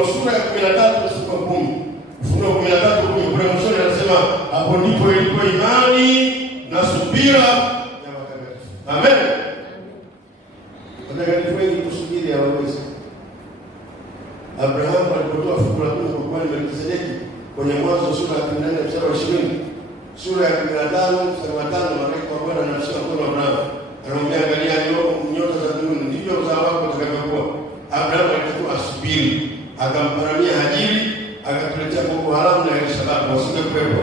Ufunuo sura ya 13 mstari wa 10. Ufunuo 13 kule mwishoni anasema hapo ndipo ilipo imani na subira ya watakatifu. Amen. Watakatifu wengi kusubiri hawawezi. Abrahamu alipotoa fungu la 10 kwa kwani Melkizedeki kwenye Mwanzo sura ya 14 mstari wa 20. Sura ya 15 mstari wa 5 malaika wa Bwana anamshika mkono wa Abrahamu. Anamwambia angalia nyota za mbinguni ndivyo uzao wako utakavyokuwa. Abrahamu alikuwa asubiri. Akamparamia Hajiri, akatuletea Boko Haram na Al-Shabaab wasingekuwepo.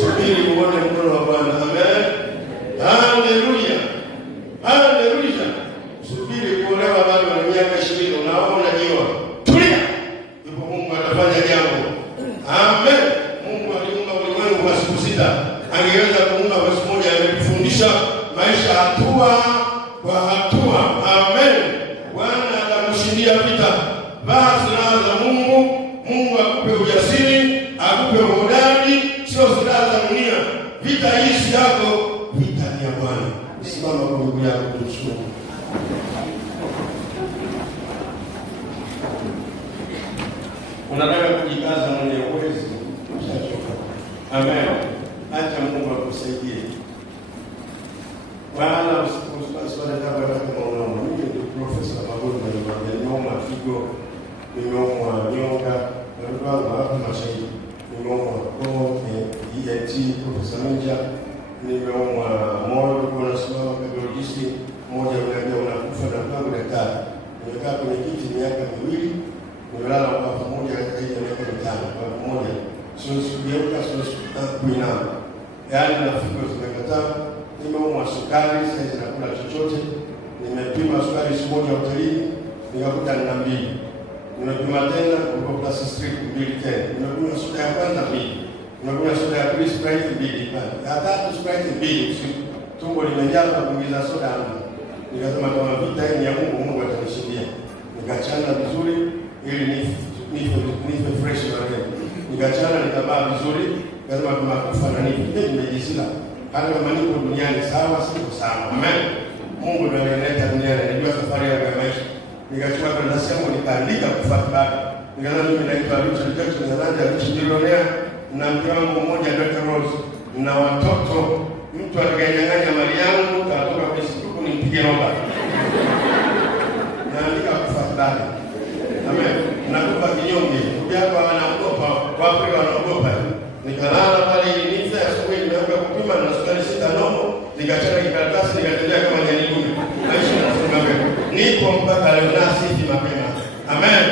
Subiri uone mkono wa Bwana. Amen. Haleluya. Haleluya. Subiri kuolewa bado na miaka 20 unaona jiwa. Tulia. Ndipo Mungu atafanya jambo. Amen. Mungu aliumba ulimwengu kwa siku 6. Angeweza kuumba kwa siku moja. Ametufundisha maisha hatua kwa hatua. Amen. Bwana atakushindia vita. Vaa silaha za Mungu. Mungu akupe ujasiri, akupe uhodari, sio silaha za dunia. Vita hii si yako, vita ni ya Bwana. Simama kwa miguu yako tumshukuru. Unataka kujikaza mwenye uwezo, ushachoka. Amen. Acha Mungu akusaidie. Wala usipaswale kama unaona. Mimi ni profesa Magoli na nimeomba figo, nimeomba nyonga, na ndio hapa mashahidi. Nimeomba koo, ENT, Profesa Minja, nimeomba moyo kwa sababu cardiologist mmoja ananiambia unakufa na mpango daktari. Nimekaa kwenye kiti miaka 2, nimelala kwa pamoja katika miaka 5 kwa pamoja. Sio sikugeuka, sio kuinama. Yaani na figo zimekataa. Nimeumwa sukari, sasa nakula chochote. Nimepima sukari siku moja hotelini, nikakuta nina 2. Nimepima tena kwa plus street 2 tena. Nimekunywa soda ya kwanza 2. Nimekunywa soda ya pili Sprite 2 pale. Ya tatu Sprite 2 usiku. Tumbo limejaa kwa kuingiza soda hapo. Nikasema kama vita hii ya Mungu, Mungu atanishindia. Nikachana vizuri ili nife fresh baadaye. Nikachana nikavaa vizuri, nikasema kama kufa na nife nimejisila. Hata kama niko duniani sawa, siko sawa. Amen. Mungu ndiye analeta duniani, anajua safari ya maisha. Nikachukua karatasi yangu nikaandika kufuata baada. Nikaanza mimi naitwa Richard Jackson Zananja, millionaire, na mke wangu mmoja Dr. Rose, na watoto. Mtu atakayenyang'anya mali yangu atatoka kwa siku nimpige roba. Naandika kufuata baada. Amen. Nakupa kinyonge. Ukiapa wanaogopa, wapo wanaogopa. Nikalala pale ili nife asubuhi nimeanza kupima na sukari 6 nomo, nikachana kikaratasi nikatembea kama nyani dume. Maisha yanasonga mbele. Niko mpaka leo na sisi mapema. Amen.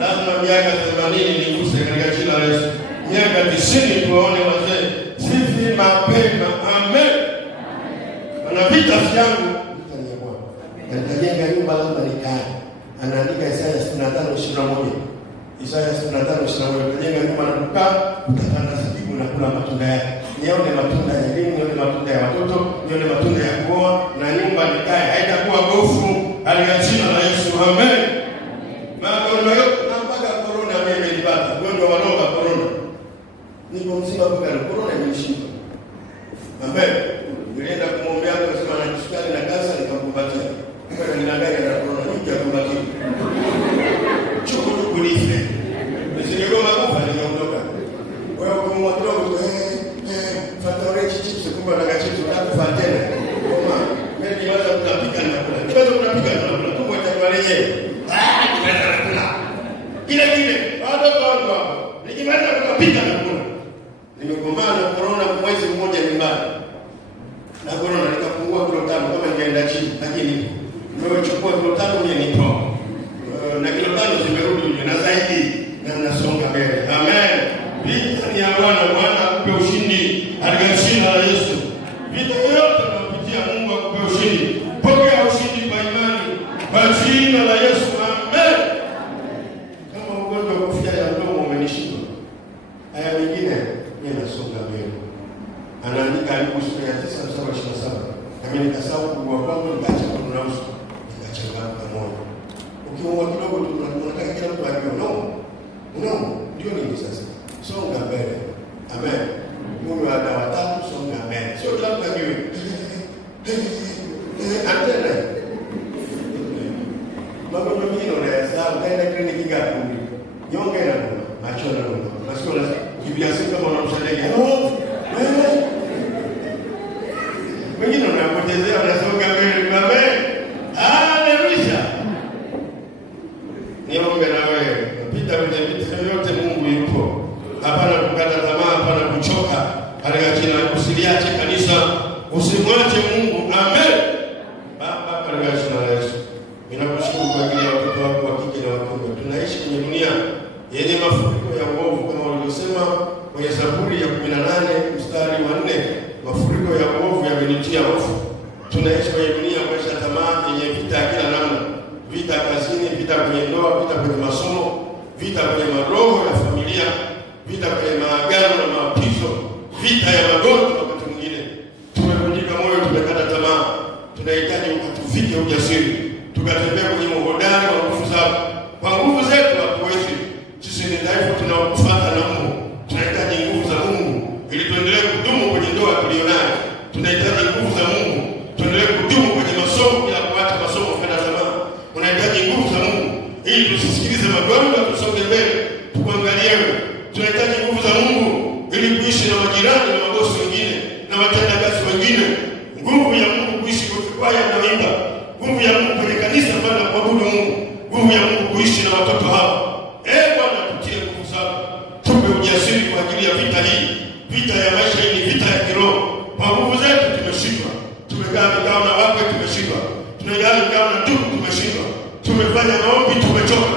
Lazima miaka 80 niguse katika jina la Yesu. Miaka 90 tuone wazee. Sisi mapema. Amen. Ana vita yangu vita ni ya Bwana. Nitajenga nyumba lazima nikae. Anaandika Isaya 65:21. Isaya 65:21. Nitajenga nyumba na kukaa, utapanda zabibu na kula matunda yake. Nione matunda ya elimu, nione matunda ya watoto, nione matunda ya kuoa, na nyumba nikae haitakuwa gofu katika jina la Yesu. Amen. Magonjwa yote na mpaka corona mimi nilipata. Ugonjwa wa roho corona. Niko mzima mpaka corona imenishinda. Amen. Nilienda kumwombea kwa sababu ana kisukari na kansa nikamkumbatia. Kwa ninadai na corona nikakumbatia. Chukua kulife. Nisingegoma kufa niondoka. Wewe kama kidogo fatore chips kumbe na chips utakufa tena. Koma, mimi nianza kutapika na kula. Nianza kutapika na kula. Tumbo itakuwaje? Nianza kula. Kile watoto wangu hapo. Nikianza kutapika na kula. Nimegombana na corona mwezi mmoja nyumbani. Na corona nikapungua kilo 5 kama ningeenda chini, lakini nimechukua kilo 5 mimi nipo. Na kilo 5 zimerudi na zaidi na nasonga mbele. Amen. Vita ni ya Bwana, Bwana akupe ushindi katika jina la Yesu. Vita yote tunapitia, Mungu akupe ushindi. Pokea ushindi kwa imani kwa jina la Yesu. Amen. Kama ugonjwa wa kufia ya mdomo umenishika, haya mengine mimi nasonga mbele. Anaandika Ayubu 9:27. Kama nikasahau kwa kwangu nikaacha kununua uso. Nikachangamka moyo. Ukiomba kidogo tu tunataka kila mtu ajue no. Ndio nini sasa? Songa mbele. Amen. Mungu ana watatu, songa mbele. Sio kila mtu ajue. Atenda. Mambo mengine unayasahau, kaenda kliniki ngapi? nyonga inanuna, macho yananuna. Nasikia Biblia sema kama unamshangilia. Wengine wanapotezea wanasonga mbele kwa mbele. Haleluya. Niombe na wewe, napita kwenye vita yote Mungu yupo. Hapana kukata tamaa, hapana kuchoka. Katika jina la usiliache kanisa, usimwache Mungu. Amen. Baba, katika jina la Yesu, ninakushukuru kwa ajili ya watoto wako wa kike na wa kiume. Tunaishi kwenye dunia yenye mafuriko ya uovu kama walivyosema kwenye Zaburi ya 18 mstari wa 4, mafuriko ya uovu yamenitia hofu. Tunaishi kwenye dunia maisha tamaa yenye vita ya kila namna. Vita kazini, vita kwenye ndoa, vita kwenye masomo, vita kwenye maroho ya familia, vita kwenye maagano na maapizo, vita ya magonjwa. Wakati mwingine tumevunjika moyo, tumekata tamaa. Tunahitaji ukatuvike ujasiri, tukatembea kwenye uhodari wa nguvu zako. Kwa nguvu zetu hatuwezi, sisi ni dhaifu, tunakufuata na Mungu. Tunahitaji nguvu za Mungu ili tuendelee kudumu kwenye ndoa tulionayo. Tunahitaji nguvu za Mungu tuendelee kudumu kwenye masomo bila kuacha masomo kukata tamaa. Tunahitaji nguvu za Mungu ili tusisikilize magonjwa, tusonge mbele, tukuangalie wewe. Tunahitaji nguvu za Mungu ili kuishi na majirani na mabosi wengine na watendakazi wengine. Nguvu ya Mungu kuishi kwa kwaya na imba. Nguvu ya Mungu kwenye kanisa bado kuabudu Mungu. Nguvu ya Mungu kuishi na watoto hao. Bwana, tutie nguvu zako. Tupe ujasiri kwa ajili ya vita hii. Vita ya maisha hii ni vita ya kiroho. Kwa nguvu zetu tumeshindwa. Tumekaa vikao na wake tumeshindwa. Tumekaa vikao na ndugu tumeshindwa. Tumefanya maombi tumechoka.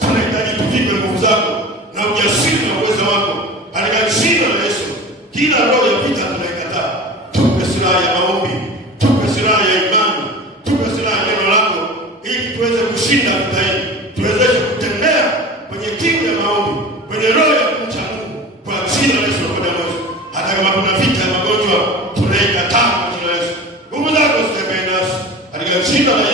Tunahitaji tuvipe nguvu zako na ujasiri na uwezo wako. Katika jina la Yesu, kila roho ya vita tunaikataa. Tupe silaha ya maombi, tupe silaha ya imani, tupe silaha ya neno lako ili tuweze kushinda vita hii. Tuwezeshe kutembea kwenye kiu ya maombi, kwenye roho ya kumcha Mungu kwa jina la Yesu kwa damu ya Yesu. Hata kama kuna vita ya magonjwa tunaikataa kwa jina la Yesu. Nguvu zako zitembee nasi katika jina la Yesu.